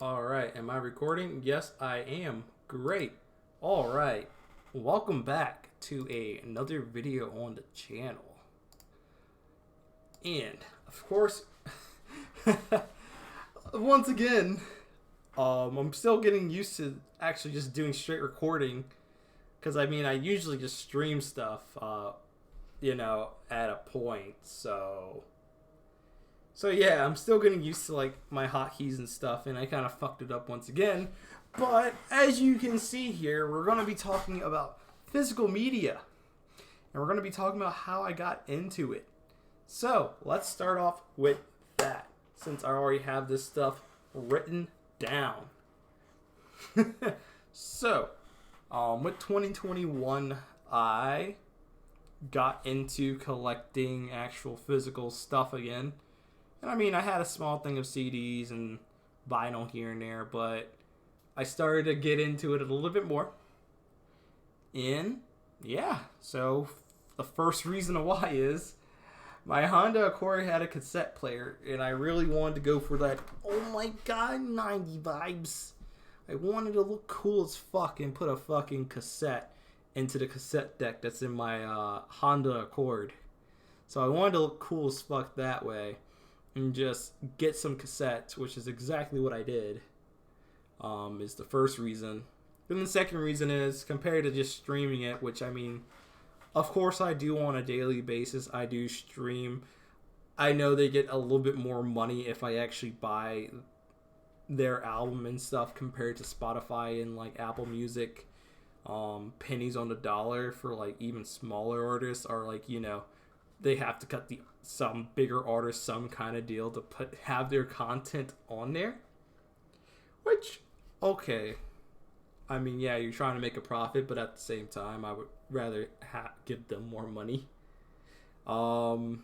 All right, am I recording? Yes, I am. Great. All right. Welcome back to another video on the channel. And, of course, once again, I'm still getting used to actually just doing straight recording. Because, I usually just stream stuff, at a point. So yeah, I'm still getting used to like my hotkeys and stuff, and I kind of fucked it up once again. But as you can see here, we're going to be talking about physical media, and we're going to be talking about how I got into it. So let's start off with that, since I already have this stuff written down. so, with 2021, I got into collecting actual physical stuff again. And I had a small thing of CDs and vinyl here and there, but I started to get into it a little bit more. And yeah, so the first reason why is my Honda Accord had a cassette player, and I really wanted to go for that, oh my god, 90 vibes. I wanted to look cool as fuck and put a fucking cassette into the cassette deck that's in my Honda Accord. So I wanted to look cool as fuck that way and just get some cassettes, which is exactly what I did, is the first reason. Then the second reason is, compared to just streaming it, which of course I do on a daily basis, I do stream. I know they get a little bit more money if I actually buy their album and stuff compared to Spotify and like Apple Music. Pennies on the dollar for like even smaller artists are like, they have to cut some bigger artists some kind of deal to have their content on there. Which, okay. Yeah, you're trying to make a profit, but at the same time, I would rather give them more money. And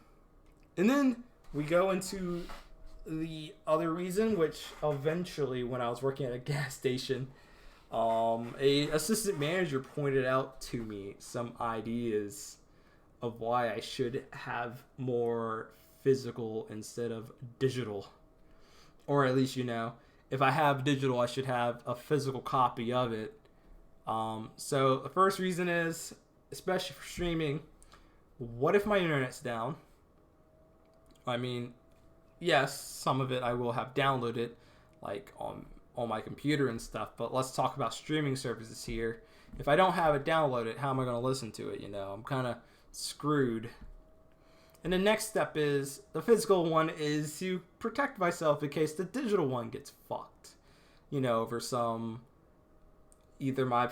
then we go into the other reason, which eventually, when I was working at a gas station, a assistant manager pointed out to me some ideas of why I should have more physical instead of digital. Or at least, if I have digital, I should have a physical copy of it. So the first reason is, especially for streaming, what if my internet's down? Yes, some of it I will have downloaded, like on my computer and stuff, but let's talk about streaming services here. If I don't have it downloaded, how am I going to listen to it? I'm kind of screwed. And the next step is, the physical one is to protect myself in case the digital one gets fucked. Over some either my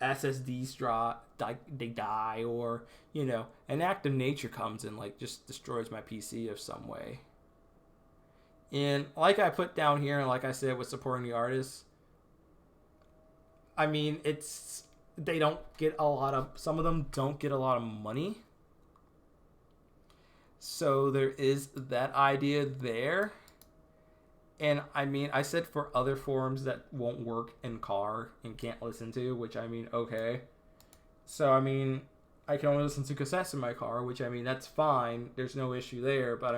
SSDs they die, or an act of nature comes and like just destroys my PC of some way. And like I put down here, and like I said with supporting the artists, it's they don't get a lot of, some of them don't get a lot of money. So there is that idea there. And I said for other forums that won't work in car and can't listen to, which okay. So I can only listen to cassettes in my car, which that's fine. There's no issue there. But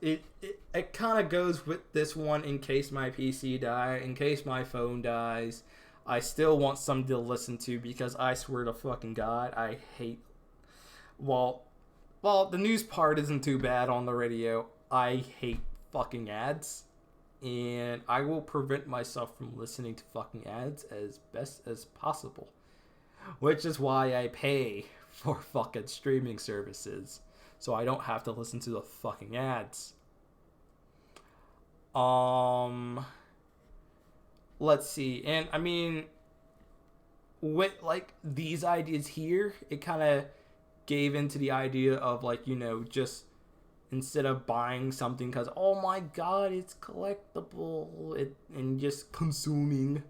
it kind of goes with this one, in case my PC dies, in case my phone dies. I still want something to listen to, because I swear to fucking God, I hate. Well, the news part isn't too bad on the radio. I hate fucking ads, and I will prevent myself from listening to fucking ads as best as possible. Which is why I pay for fucking streaming services, so I don't have to listen to the fucking ads. Let's see. And with like these ideas here, it kind of gave into the idea of like, just instead of buying something because, oh my god, it's collectible, and just consuming,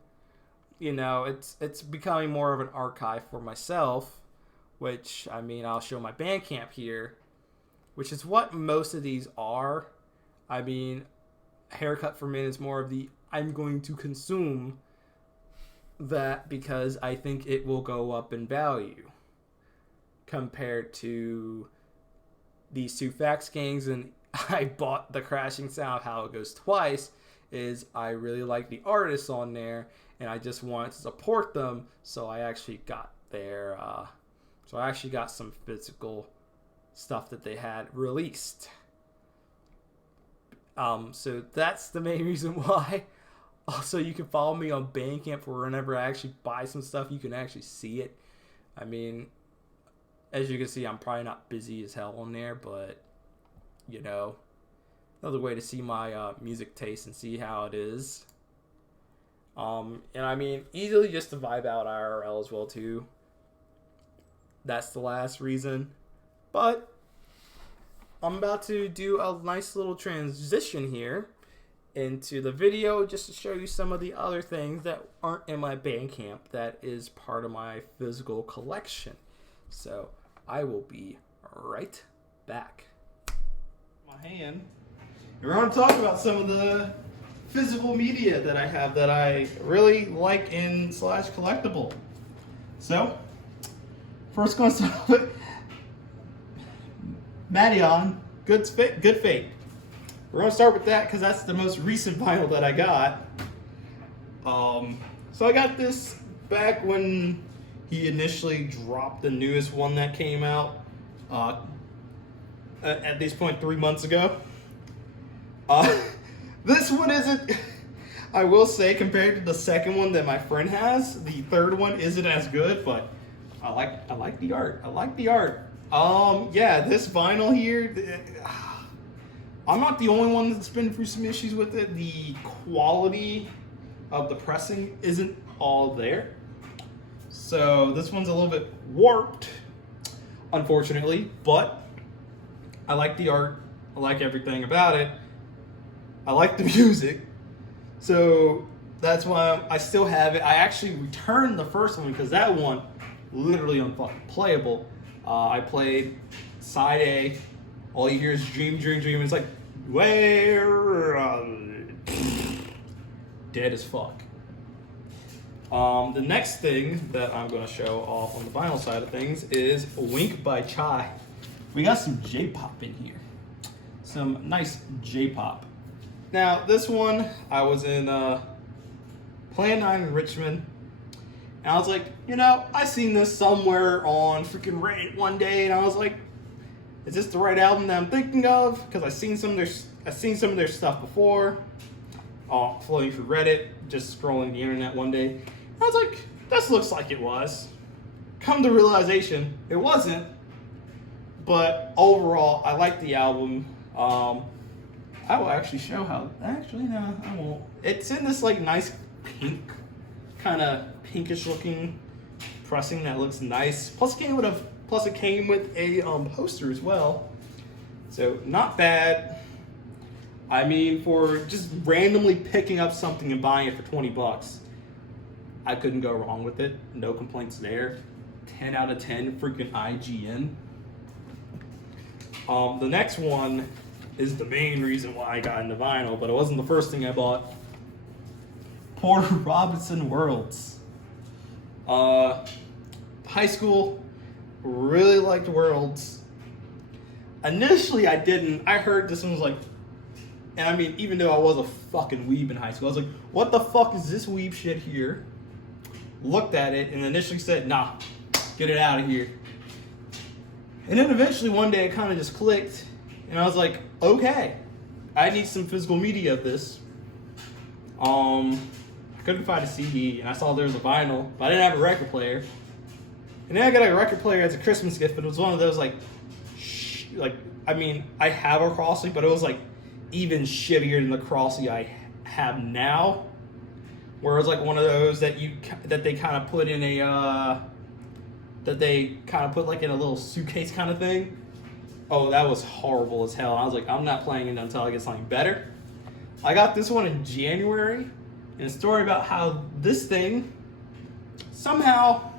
it's becoming more of an archive for myself, which I'll show my Bandcamp here, which is what most of these are. Haircut for Men is more of the, I'm going to consume that because I think it will go up in value, compared to these two Fax Gangs and I bought the Crashing Sound How It Goes Twice is I really like the artists on there, and I just wanted to support them, so I actually got some physical stuff that they had released. So that's the main reason why. Also, you can follow me on Bandcamp for whenever I actually buy some stuff, you can actually see it. I mean, as you can see, I'm probably not busy as hell on there, but, you know, another way to see my music taste and see how it is. And I mean, easily just to vibe out IRL as well, too. That's the last reason. But I'm about to do a nice little transition here into the video just to show you some of the other things that aren't in my Bandcamp that is part of my physical collection. So I will be right back. My hand. We're going to talk about some of the physical media that I have that I really like in / collectible. So first going to start with Madion, Good Fate. We're going to start with that because that's the most recent vinyl that I got. So I got this back when he initially dropped the newest one that came out at this point 3 months ago. This one isn't, I will say, compared to the second one that my friend has, the third one isn't as good, but I like the art. I like the art. Yeah, this vinyl here, I'm not the only one that's been through some issues with it. The quality of the pressing isn't all there. So this one's a little bit warped, unfortunately, but I like the art. I like everything about it. I like the music. So that's why I still have it. I actually returned the first one because that one literally unfucking playable. I played side A. All you hear is dream, dream, dream. It's like, where? Dead as fuck. The next thing that I'm going to show off on the vinyl side of things is Wink by Chai. We got some J-pop in here. Some nice J-pop. Now, this one, I was in Plan 9 in Richmond. And I was like, you know, I seen this somewhere on freaking Reddit one day, and I was like, is this the right album that I'm thinking of? Because I've seen some of their stuff before, floating through Reddit, just scrolling the internet one day. I was like, this looks like it was. Come to realization, it wasn't. But overall, I like the album. I will actually show how. Actually, no, I won't. It's in this like nice pink, kind of pinkish looking pressing that looks nice. Plus, it came with a poster as well. So not bad. I mean, for just randomly picking up something and buying it for $20, I couldn't go wrong with it. No complaints there. 10 out of 10 freaking IGN. The next one is the main reason why I got into vinyl, but it wasn't the first thing I bought. Porter Robinson Worlds. High school, really liked Worlds. Initially, I didn't. I heard this one was like, and I mean, even though I was a fucking weeb in high school, I was like, what the fuck is this weeb shit here? Looked at it and initially said, nah, get it out of here. And then eventually one day it kind of just clicked, and I was like, okay, I need some physical media of this. I couldn't find a CD, and I saw there was a vinyl, but I didn't have a record player. And then I got a record player as a Christmas gift, but it was one of those I mean, I have a Crossley, but it was like even shittier than the Crossley I have now. Where it was like one of those that they kind of put in a like in a little suitcase kind of thing. Oh, that was horrible as hell. I was like, I'm not playing it until I get something better. I got this one in January, and a story about how this thing somehow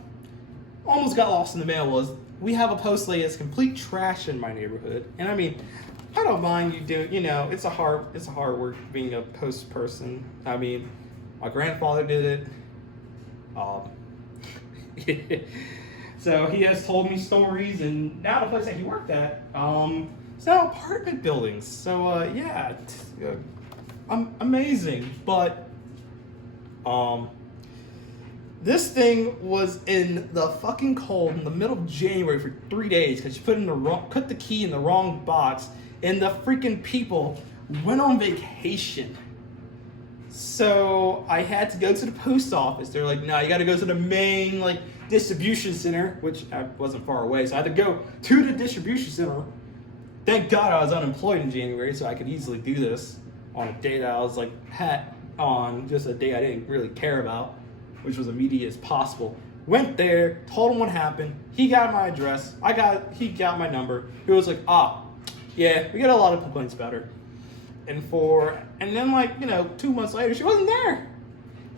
almost got lost in the mail was, we have a post lady that's complete trash in my neighborhood. And I mean, I don't mind you doing, you know, it's a hard work being a post person. I mean, my grandfather did it. So he has told me stories, and now the place that he worked at, It's now apartment buildings. So yeah, amazing. But this thing was in the fucking cold in the middle of January for 3 days because she put the key in the wrong box, and the freaking people went on vacation. So I had to go to the post office. They're like, no, you got to go to the main distribution center, which I wasn't far away. So I had to go to the distribution center. Thank God I was unemployed in January, so I could easily do this on a day that I was hat on, just a day I didn't really care about, which was immediate as possible. Went there, told him what happened. He got my address. He got my number. He was like, yeah, we get a lot of complaints about her. And then 2 months later, she wasn't there.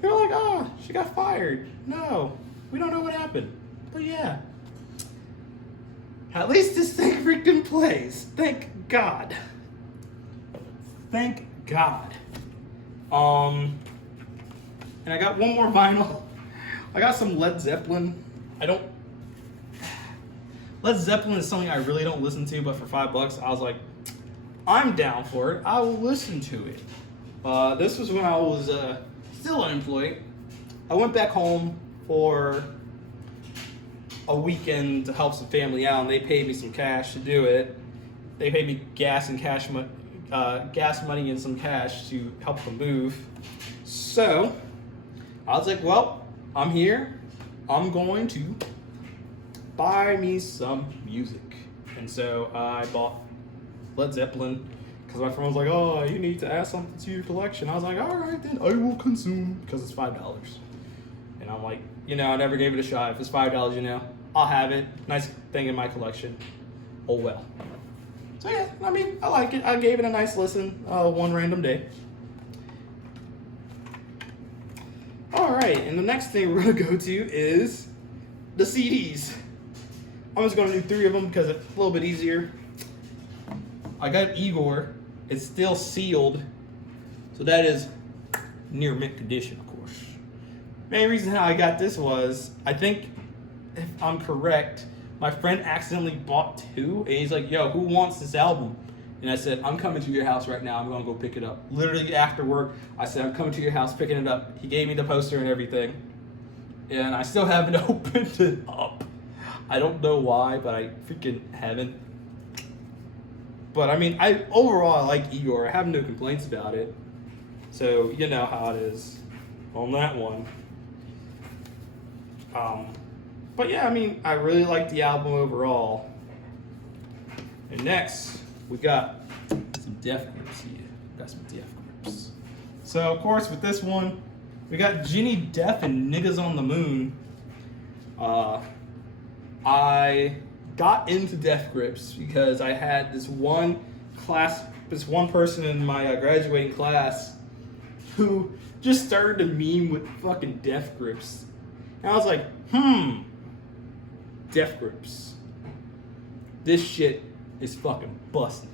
They were like, she got fired. No, we don't know what happened. But yeah, at least this thing freaking plays. Thank God. Thank God. And I got one more vinyl. I got some Led Zeppelin. Led Zeppelin is something I really don't listen to, but for $5, I was like, I'm down for it. I will listen to it. This was when I was still unemployed. I went back home for a weekend to help some family out, and they paid me some cash to do it. They paid me gas money and some cash to help them move. So I was like, well, I'm here. I'm going to buy me some music. And so I bought Led Zeppelin because my friend was like, oh, you need to add something to your collection. I was like, all right, then I will consume, because it's $5. And I'm like, I never gave it a shot. If it's $5, I'll have it. Nice thing in my collection. Oh well. So yeah, I like it. I gave it a nice listen one random day. All right, and the next thing we're gonna go to is the CDs. I'm just gonna do 3 of them because it's a little bit easier. I got Igor. It's still sealed, so that is near mint condition, of course. Main reason how I got this was, I think, if I'm correct, my friend accidentally bought 2, and he's like, yo, who wants this album? And I said, I'm coming to your house right now. I'm going to go pick it up. Literally after work, I said, I'm coming to your house, picking it up. He gave me the poster and everything. And I still haven't opened it up. I don't know why, but I freaking haven't. But overall, I like Igor. I have no complaints about it. So, you know how it is on that one. But yeah, I really like the album overall. And next, we got some Def Grips here. So, of course, with this one, we got Jenny Def and Niggas on the Moon. I got into Def Grips because I had this one person in my graduating class who just started to meme with fucking Def Grips. And I was like, Def Grips. This shit is fucking busted.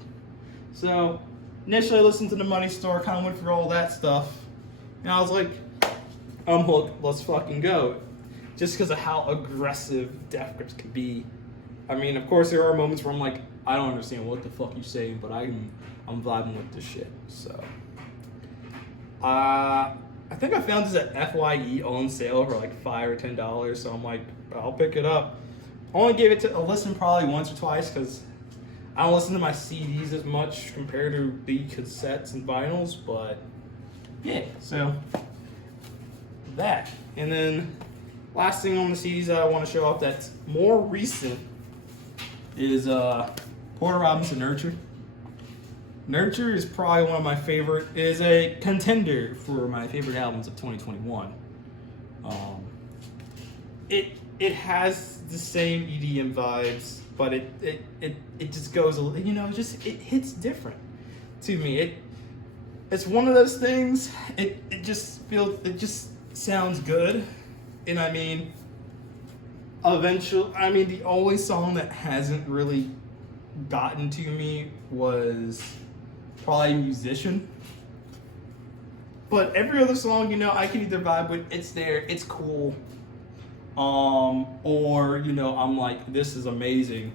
So, initially I listened to The Money Store, kind of went through all that stuff. And I was like, I'm hooked, let's fucking go. Just because of how aggressive Def Grips can be. Of course, there are moments where I'm like, I don't understand what the fuck you're saying, but I'm vibing with this shit. So, I think I found this at FYE on sale for like $5 or $10. So I'm like, I'll pick it up. I only gave it a listen probably once or twice because I don't listen to my CDs as much compared to the cassettes and vinyls. But yeah, so that. And then last thing on the CDs that I want to show off that's more recent is Porter Robinson Nurture. Nurture is probably one of my favorite, is a contender for my favorite albums of 2021. It has the same EDM vibes, but it just goes, it hits different to me. It's one of those things, it just sounds good. And eventually, the only song that hasn't really gotten to me was probably Musician. But every other song, I can either vibe with, it's there, it's cool. Or, I'm like, this is amazing.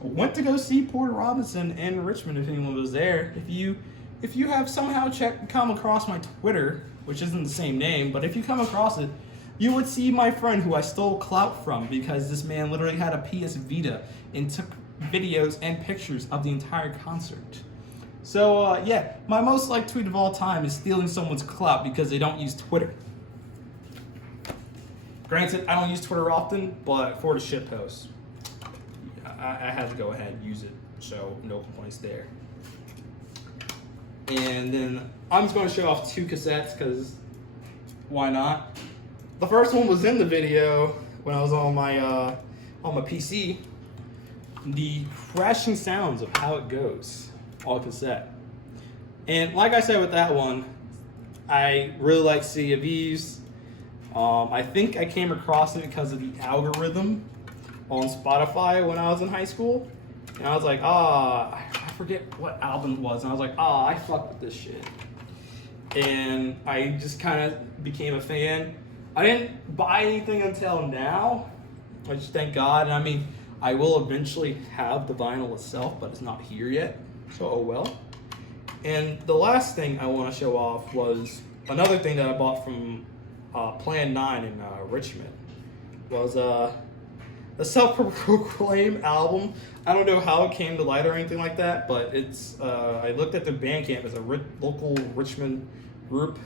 went to go see Porter Robinson in Richmond. If anyone was there, if you have somehow come across my Twitter, which isn't the same name, but if you come across it, you would see my friend who I stole clout from, because this man literally had a PS Vita and took videos and pictures of the entire concert. So yeah, my most liked tweet of all time is stealing someone's clout because they don't use Twitter. Granted, I don't use Twitter often, but for the shit posts, I had to go ahead and use it, so no complaints there. And then I'm just going to show off 2 cassettes, because why not? The first one was in the video when I was on my PC. The crashing sounds of How It Goes, all cassette. And like I said with that one, I really like Sea of Eves. I think I came across it because of the algorithm on Spotify when I was in high school. And I was like, I forget what album it was. And I was like, I fuck with this shit. And I just kind of became a fan. I didn't buy anything until now, which thank God. And I mean, I will eventually have the vinyl itself, but it's not here yet. So, oh well. And the last thing I want to show off was another thing that I bought from Plan 9 in Richmond. Was the self-proclaimed album. I don't know how it came to light or anything like that, but it's I looked at the Bandcamp as a local Richmond group,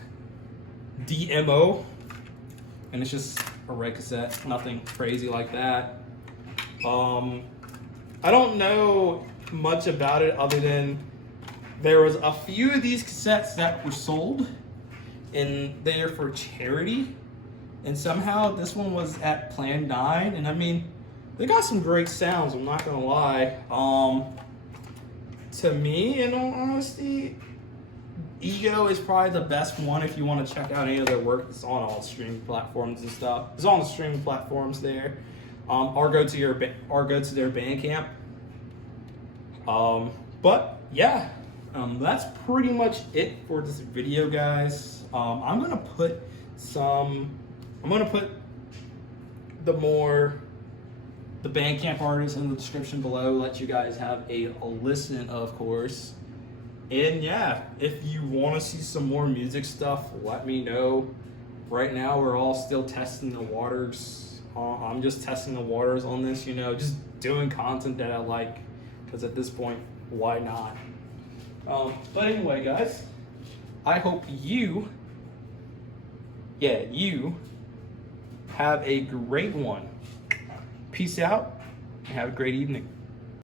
DMO, and it's just a red cassette, nothing crazy like that. I don't know much about it other than there was a few of these cassettes that were sold and they're for charity, and somehow this one was at Plan 9, and I mean, they got some great sounds, I'm not gonna lie. To me, in all honesty, Ego is probably the best one if you want to check out any of their work. It's on all streaming platforms and stuff. It's on the streaming platforms there. Or go to their Bandcamp. But yeah, that's pretty much it for this video, guys. I'm gonna put the Bandcamp artists in the description below. Let you guys have a listen, of course. And yeah, if you want to see some more music stuff, let me know. Right now, we're all still testing the waters. I'm just testing the waters on this, just doing content that I like, because at this point, why not? But anyway, guys, I hope you have a great one. Peace out, and have a great evening.